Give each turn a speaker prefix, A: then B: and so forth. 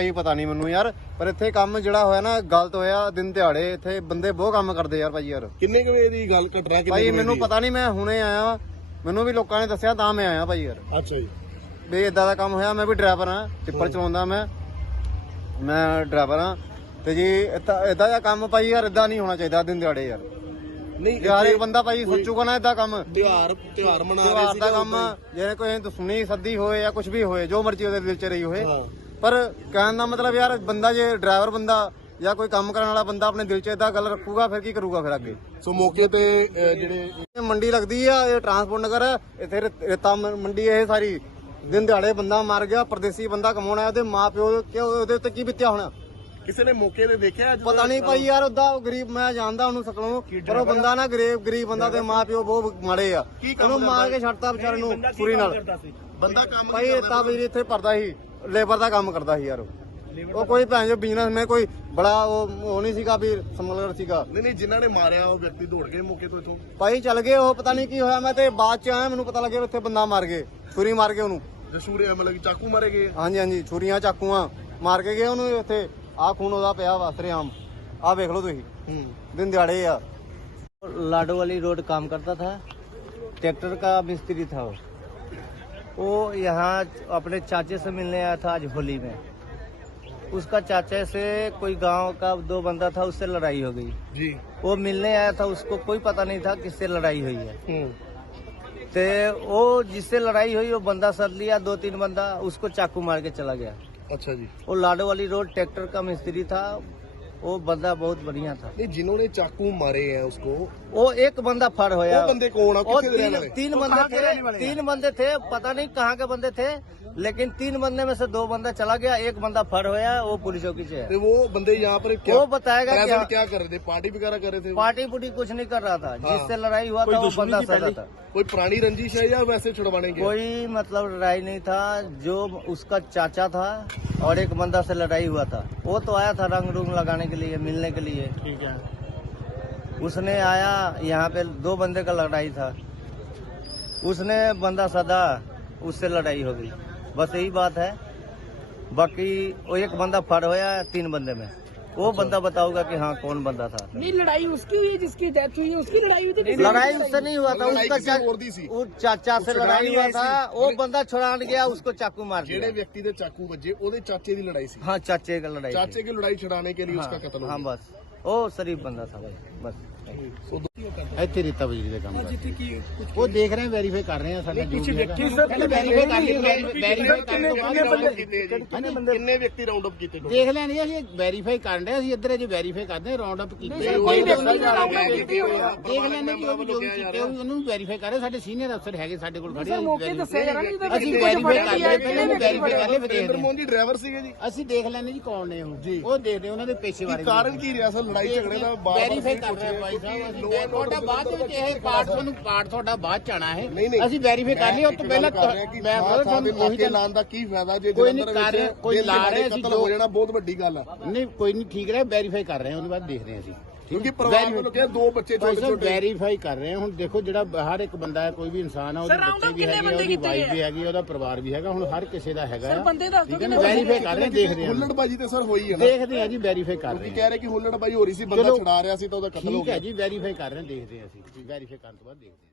A: ਭਾਈ ਪਤਾ ਨਹੀਂ ਮੈਨੂੰ ਯਾਰ, ਪਰ ਇੱਥੇ ਕੰਮ ਜਿਹੜਾ ਹੋਇਆ ਨਾ ਗਲਤ ਹੋਇਆ। ਦਿਨ ਦਿਹਾੜੇ ਇੱਥੇ ਬੰਦੇ ਬਹੁਤ ਕੰਮ ਕਰਦੇ ਯਾਰ ਭਾਈ ਯਾਰ।
B: ਕਿੰਨੇ ਕੁ ਵਜੇ ਦੀ ਗੱਲ ਘਟਨਾ?
A: ਭਾਈ ਮੈਨੂੰ ਪਤਾ ਨਹੀਂ, ਮੈਂ ਹੁਣੇ ਆਇਆ, ਮੈਨੂੰ ਵੀ ਲੋਕਾਂ ਨੇ ਦੱਸਿਆ ਤਾਂ ਮੈਂ ਆਇਆ ਭਾਈ ਯਾਰ।
B: ਅੱਛਾ ਜੀ।
A: ਵੀ ਇਦਾਂ ਦਾ ਕੰਮ ਹੋਇਆ। ਮੈਂ ਵੀ ਡਰਾਈਵਰ ਹਾਂ, ਟਿੱਪਰ ਚਲਾਉਂਦਾ ਮੈਂ ਡਰਾਈਵਰ ਹਾਂ ਤੇ ਜੀ ਇਦਾਂ ਦਾ ਕੰਮ ਭਾਈ ਯਾਰ ਇਦਾਂ ਨਹੀਂ ਹੋਣਾ ਚਾਹੀਦਾ ਦਿਨ ਦਿਹਾੜੇ ਯਾਰ।
B: ਨਹੀਂ
A: ਯਾਰ ਇੱਕ ਬੰਦਾ ਭਾਈ ਸੋਚੂਗਾ ਨਾ ਇਦਾਂ ਕੰਮ।
B: ਤਿਉਹਾਰ ਮਨਾ ਰਹੇ ਸੀ
A: ਦਾ ਕੰਮ ਜਿਵੇਂ ਕੋਈ ਦੁਸ਼ਮਣੀ ਸੱਦੀ ਹੋਏ ਜਾਂ ਕੁਝ ਵੀ ਹੋਏ, ਜੋ ਮਰਜ਼ੀ ਉਹਦੇ ਦਿਲ 'ਚ ਰਹੀ ਹੋਏ, ਪਰ ਕਹਿਣ ਦਾ ਮਤਲਬ ਯਾਰ ਬੰਦਾ ਜੇ ਡਰਾਈਵਰ ਬੰਦਾ ਜਾਂ ਕੋਈ ਕੰਮ ਕਰਨ ਵਾਲਾ ਬੰਦਾ ਆਪਣੇ ਦਿਲ 'ਚ ਇਦਾਂ ਗੱਲ ਰੱਖੂਗਾ ਫਿਰ ਕੀ ਕਰੂਗਾ ਫਿਰ ਅੱਗੇ।
B: ਸੋ ਮੌਕੇ ਤੇ ਜਿਹੜੇ
A: ਮੰਡੀ ਲੱਗਦੀ ਆ, ਇਹ ਟਰਾਂਸਪੋਰਟ ਨਗਰ, ਇੱਥੇ ਰੇਤਾ ਮੰਡੀ ਇਹ ਸਾਰੀ। ਦਿਨ ਦਿਹਾੜੇ ਬੰਦਾ ਮਰ ਗਿਆ, ਪਰਦੇਸੀ ਬੰਦਾ ਕਮਾਉਣਾ, ਉਹਦੇ ਮਾਂ ਪਿਓ ਕਿਉਂ ਉਹਦੇ ਉੱਤੇ ਕੀ ਬੀਤਿਆ ਹੋਣਾ?
B: ਕਿਸੇ ਨੇ ਮੌਕੇ ਤੇ ਦੇਖਿਆ?
A: ਪਤਾ ਨਹੀਂ ਭਾਈ ਯਾਰ, ਉਹਦਾ ਗਰੀਬ ਮੈਂ ਜਾਣਦਾ ਉਹਨੂੰ ਸਕਲੋਂ, ਪਰ ਉਹ ਬੰਦਾ ਨਾ ਗਰੀਬ ਬੰਦਾ ਤੇ ਮਾਂ ਪਿਓ ਬਹੁਤ ਮਾੜੇ ਆ। ਉਹਨੂੰ ਮਾਰ ਕੇ ਛੱਡਤਾ ਵਿਚਾਰੇ ਨੂੰ ਪੂਰੀ ਨਾਲ।
B: ਬੰਦਾ ਕੰਮ
A: ਭਾਈ ਰੇਤਾ ਬਿਜਲੀ ਇੱਥੇ ਭਰਦਾ ਸੀ, ਲੇਬਰ ਦਾ ਕੰਮ ਕਰਦਾ ਸੀ ਯਾਰ। ਉਹ ਕੋਈ ਭੈਣ ਜੋ ਬਿਜ਼ਨਸ ਮੈਂ ਕੋਈ ਬੜਾ ਉਹ ਨਹੀਂ ਸੀਗਾ ਵੀ ਸਮਗਲਰ ਸੀਗਾ।
B: ਨਹੀਂ ਜਿਨ੍ਹਾਂ ਨੇ ਮਾਰਿਆ ਉਹ ਵਿਅਕਤੀ ਦੌੜ ਗਏ ਮੌਕੇ ਤੋਂ ਇੱਥੋਂ?
A: ਭਾਈ ਚੱਲ ਗਏ ਉਹ, ਪਤਾ ਨਹੀਂ ਕੀ ਹੋਇਆ। ਮੈਂ ਤੇ ਬਾਅਦ ਚ ਆਇਆ, ਮੈਨੂੰ ਪਤਾ ਲੱਗਿਆ ਇੱਥੇ ਬੰਦਾ ਮਾਰ ਗਏ, ਛੁਰੀ ਮਾਰ ਕੇ ਉਹਨੂੰ।
B: ਛੁਰੀਆਂ ਮਤਲਬ ਚਾਕੂ ਮਾਰੇ ਗਏ?
A: ਹਾਂਜੀ ਛੁਰੀਆਂ ਚਾਕੂਆਂ ਮਾਰ ਕੇ ਗਏ ਉਹਨੂੰ। ਇੱਥੇ ਆਹ ਖੂਨ ਉਹਦਾ ਪਿਆ ਵਾਸਰੇ ਆਮ, ਆਹ ਵੇਖ ਲਓ ਤੁਸੀਂ। दिन दिहाड़े या
C: लाडो वाली रोड काम करता था, ट्रैक्टर का मिस्त्री था वो यहाँ अपने चाचे से मिलने आया था आज होली में। उसका चाचे से कोई गांव का 2 बंदा था, उससे लड़ाई हो गई
B: जी।
C: वो मिलने आया था, उसको कोई पता नहीं था किससे लड़ाई हुई है। तो वो जिससे लड़ाई हुई वो बंदा सद लिया, 2-3 बंदा, उसको चाकू मार के चला गया।
B: अच्छा जी।
C: वो लाडो वाली रोड ट्रैक्टर का मिस्त्री था, वो बंदा बहुत बढ़िया था।
B: नहीं जिन्होंने चाकू मारे हैं उसको,
C: वो एक बंदा फड़ होया।
B: वो बंदे कौन है?
C: और तीन बंदे थे, पता नहीं कहाँ के बंदे थे, लेकिन 3 बंदे में से 2 बंदा चला गया, एक बंदा फड़ होया, वो पुलिस चौकी से है।
B: तो वो बंदे यहाँ पर क्या
C: वो बताएगा
B: क्या कर रहे थे? पार्टी वगैरह कर रहे थे?
C: पार्टी पुटी कुछ नहीं कर रहा था। जिससे लड़ाई हुआ था वो बंदा सजा था।
B: कोई पुरानी रंजिश है या वैसे छुड़वाने के?
C: कोई मतलब लड़ाई नहीं था। जो उसका चाचा था और एक बंदा से लड़ाई हुआ था, वो तो आया था रंग रूंग लगाने के लिए, मिलने के लिए।
B: ठीक है।
C: उसने आया, यहाँ पे 2 बंदे का लड़ाई था, उसने बंदा सदा, उससे लड़ाई हो गई, बस यही बात है। बाकी वो एक बंदा फड़ होया 3 बंदे में, वो बंदा बताऊंगा कि हाँ कौन बंदा था।
D: नहीं लड़ाई उसकी हुई है, जिसकी डेथ हुई है उसकी लड़ाई हुई थी।
C: लड़ाई उससे नहीं हुआ था, उसका वो चाचा से लड़ाई हुआ था, वो बंदा छुड़ाने गया, उसको चाकू मार दिया।
B: जेड़े व्यक्ति दे चाकू बजे ओदे चाचे दी लड़ाई सी?
C: हाँ चाचे का लड़ाई।
B: चाचे की लड़ाई छुड़ाने के लिए उसका कत्ल हो गया।
C: हाँ बस वो शरीफ बंदा था भाई, बस।
A: ਇੱਥੇ ਰੇਤਾ ਬਿਜਲੀ ਦਾ ਕੰਮ ਕਰਦੇ ਉਹ ਦੇਖ ਰਹੇ ਵੈਰੀਫਾਈ ਕਰ ਰਹੇ ਆ ਸਾਡਾ ਜੋ ਵੀ ਹੈਗਾ।
B: ਕਿੰਨੇ ਵਿਅਕਤੀ ਰਾਉਂਡ ਅਪ ਕੀਤੇ?
A: ਦੇਖ ਲੈਣੇ ਅਸੀਂ ਵੈਰੀਫਾਈ ਕਰਨ ਰਹੇ, ਅਸੀਂ ਇੱਧਰ ਜੇ ਵੈਰੀਫਾਈ ਕਰਦੇ ਹਾਂ, ਰਾਉਂਡ ਅਪ ਕੀਤੇ ਦੇਖ ਲੈਣੇ ਕਿ ਉਹ ਵੀ ਜੋ ਵੀ ਕੀਤੇ ਉਹਨੂੰ ਵੈਰੀਫਾਈ ਕਰ ਰਹੇ। ਸਾਡੇ ਸੀਨੀਅਰ ਅਫਸਰ ਹੈਗੇ ਸਾਡੇ ਕੋਲ ਖੜੇ, ਅਸੀਂ ਵੈਰੀਫਾਈ ਕਰ ਰਹੇ, ਪਹਿਲਾਂ ਵੈਰੀਫਾਈ ਕਰ ਰਹੇ, ਫਿਰ ਦੇਖਦੇ
B: ਮੋਹਨ ਜੀ ਡਰਾਈਵਰ ਸੀਗੇ ਜੀ?
A: ਅਸੀਂ ਦੇਖ ਲੈਣੇ ਜੀ ਕੌਣ ਨੇ ਉਹ ਦੇਖਦੇ ਉਹਨਾਂ ਦੇ ਪੇਸ਼ੇ ਬਾਰੇ।
B: ਕਾਰਨ ਕੀ ਰਿਹਾ ਸਰ ਲੜਾਈ ਝਗੜੇ ਦਾ?
A: ਵੈਰੀਫਾਈ ਕਰ ਰਹੇ ਭਾਈ ਸਾਹਿਬ, ਤੁਹਾਡਾ ਬਾਅਦ ਵਿੱਚ ਇਹ ਪਾਰਟ ਤੁਹਾਡਾ ਬਾਅਦ ਚ ਆਣਾ ਹੈ। ਅਸੀਂ ਵੈਰੀਫਾਈ ਕਰ ਲਈ, ਉਸ ਤੋਂ ਪਹਿਲਾਂ ਮੈਂ ਤੁਹਾਨੂੰ ਉਹੀ
B: ਲਾਣ ਦਾ ਕੀ ਫਾਇਦਾ ਜੇ
A: ਕੋਈ ਨਹੀਂ ਕਰ ਰਹੇ, ਕੋਈ ਲਾ ਰਹੇ ਅਸੀਂ
B: ਹੋ ਜਾਣਾ ਬਹੁਤ ਵੱਡੀ ਗੱਲ ਆ।
A: ਨਹੀਂ ਕੋਈ ਨਹੀਂ ਠੀਕ ਰਿਹਾ, ਵੈਰੀਫਾਈ ਕਰ ਰਹੇ ਹਾਂ, ਉਹਦੇ ਬਾਅਦ ਦੇਖ ਰਹੇ ਹਾਂ ਅਸੀਂ।
B: ਕਿਉਂਕਿ ਪਰਿਵਾਰ ਵੱਲੋਂ ਕਿਹਾ 2 ਬੱਚੇ ਛੋਟੇ ਛੋਟੇ
A: ਵੈਰੀਫਾਈ ਕਰ ਰਹੇ ਹਾਂ। ਹੁਣ ਦੇਖੋ ਜਿਹੜਾ ਹਰ ਇੱਕ ਬੰਦਾ ਹੈ, ਕੋਈ ਵੀ ਇਨਸਾਨ ਆ, ਉਹਦੇ ਬੱਚੇ ਵੀ ਹੈਗੇ, ਉਹਦੀ ਵਾਈਫ ਵੀ ਹੈਗੀ, ਉਹਦਾ ਪਰਿਵਾਰ ਵੀ ਹੈਗਾ, ਹੁਣ ਹਰ ਕਿਸੇ ਦਾ ਹੈਗਾ। ਠੀਕ ਹੈ ਨਾ, ਵੈਰੀਫਾਈ ਕਰ ਰਹੇ, ਦੇਖ ਰਹੇ ਹਾਂ।
B: ਹੁੱਲੜਬਾਜੀ ਤੇ ਸਰ ਹੋਈ ਹੈ ਨਾ?
A: ਦੇਖਦੇ ਹਾਂ ਜੀ, ਵੈਰੀਫਾਈ ਕਰ ਰਹੇ ਹਾਂ।
B: ਕਹਿ ਰਹੇ ਕਿ ਹੁੱਲੜਬਾਜੀ ਹੋ ਰਹੀ ਸੀ, ਬੰਦਾ ਛੁਡਾ ਰਿਹਾ ਸੀ ਤਾਂ ਉਹਦਾ ਕਤਲ ਹੋ ਗਿਆ।
A: ਠੀਕ ਹੈ ਜੀ, ਵੈਰੀਫਾਈ ਕਰ ਰਹੇ ਹਾਂ, ਦੇਖਦੇ ਹਾਂ ਅਸੀਂ, ਵੈਰੀਫਾਈ ਕਰਨ ਤੋਂ ਬਾਅਦ ਦੇਖਦੇ ਹਾਂ।